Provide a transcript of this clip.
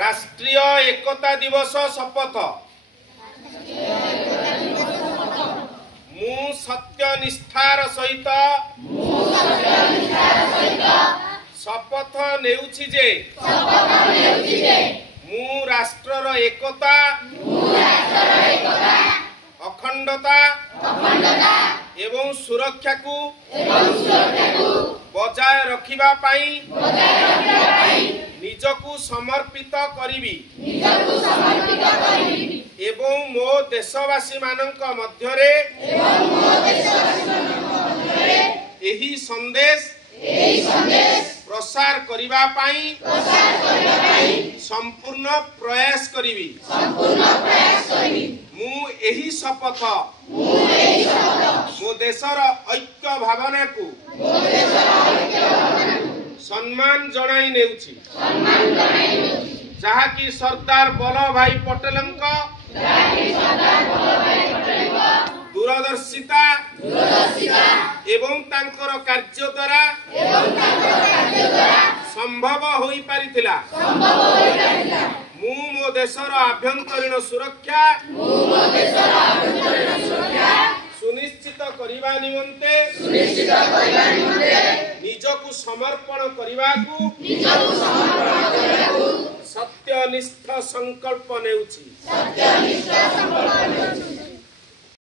राष्ट्रीय एकता दिवस शपथ मु सत्यनिष्ठार सहित शपथ नेउछि जे मु राष्ट्रर एकता अखंडता एवं सुरक्षा को बजाय रखिबा पाई निजकु समर्पित करिबी एवं मो देशवासी मानक मध्यरे एही संदेश प्रसार करिबा पाई संपूर्ण प्रयास करिबी मु एही शपथ मो देशर ऐक्य भावना को सम्मान जणाई नेउछि जहा कि सरदार वल्लभ भाई पटेलंक दूरदर्शिता एवं तांकर कार्य द्वारा संभव होई पारिथिला मु मो देशर आभ्यंतरीण सुरक्षा सुनिश्चित करिबा निमंते निजकु समर्पण करिबाकु सत्यनिष्ठ संकल्प नेउछि।